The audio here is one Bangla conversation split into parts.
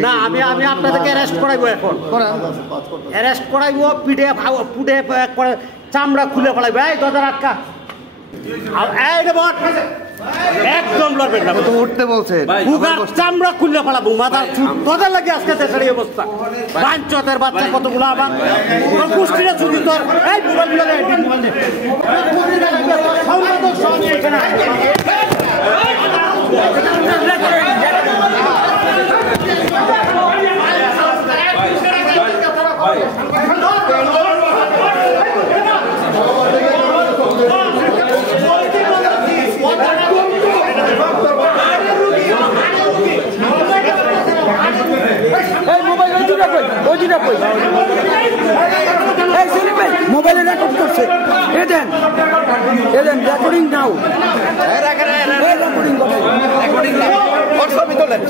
না আমি আমি আপনাদেরকে অ্যারেস্ট করাইবো এখন অ্যারেস্ট করাইবো পিঠে পুটে করে চামড়া খুলে ফেলাইবো এই দরজা আটকা এই রে বট একদম লড়বেন না তো উঠতে বলছে বুগার চামড়া খুলে ফেলাবো মাথা তোদের লাগে আজকে দেশের এই অবস্থা বাঞ্চতের বাচ্চা কতগুলো আবার তোর কুষ্টিরা ছুটি তোর এই মোবাইলগুলো দে মোবাইল দে সংবাদক সঙ্গে এখানে মোবাইলে রেকর্ড করছে রেকর্ডিং নাও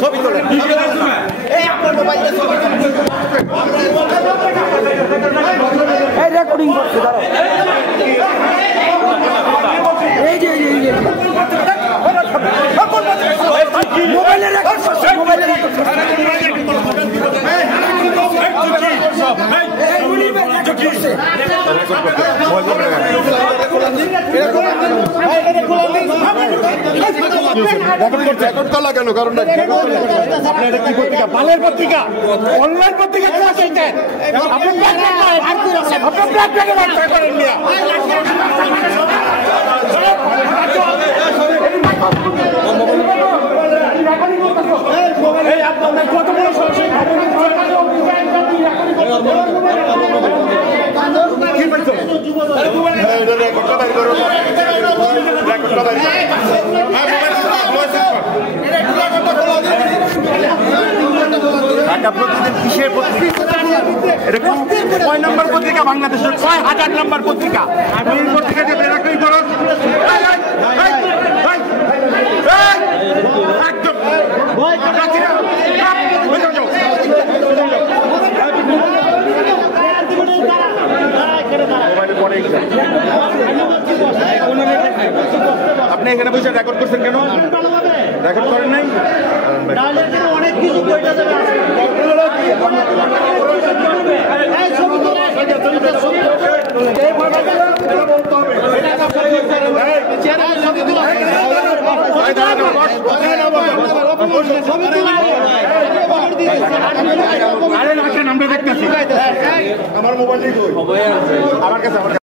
ছবি তোলেন রেকর্ডিং করছে দাঁড়াও এই যে মোবাইলে রেকর্ড করছে মোবাইলে রেকর্ড করছে কেন কারণ বালের পত্রিকা অনলাইন পত্রিকা কত বড় কিসের পত্রিকা কয় নম্বর পত্রিকা বাংলাদেশের ৬,০০০ নম্বর পত্রিকা আমি এই পত্রিকা দিয়ে বেরাকরি করো আপনি এখানে বসে রেকর্ড করছেন কেন রেকর্ড করেন নাই অনেক কিছু আমরা দেখতেছি আমার মোবাইল আমার কাছে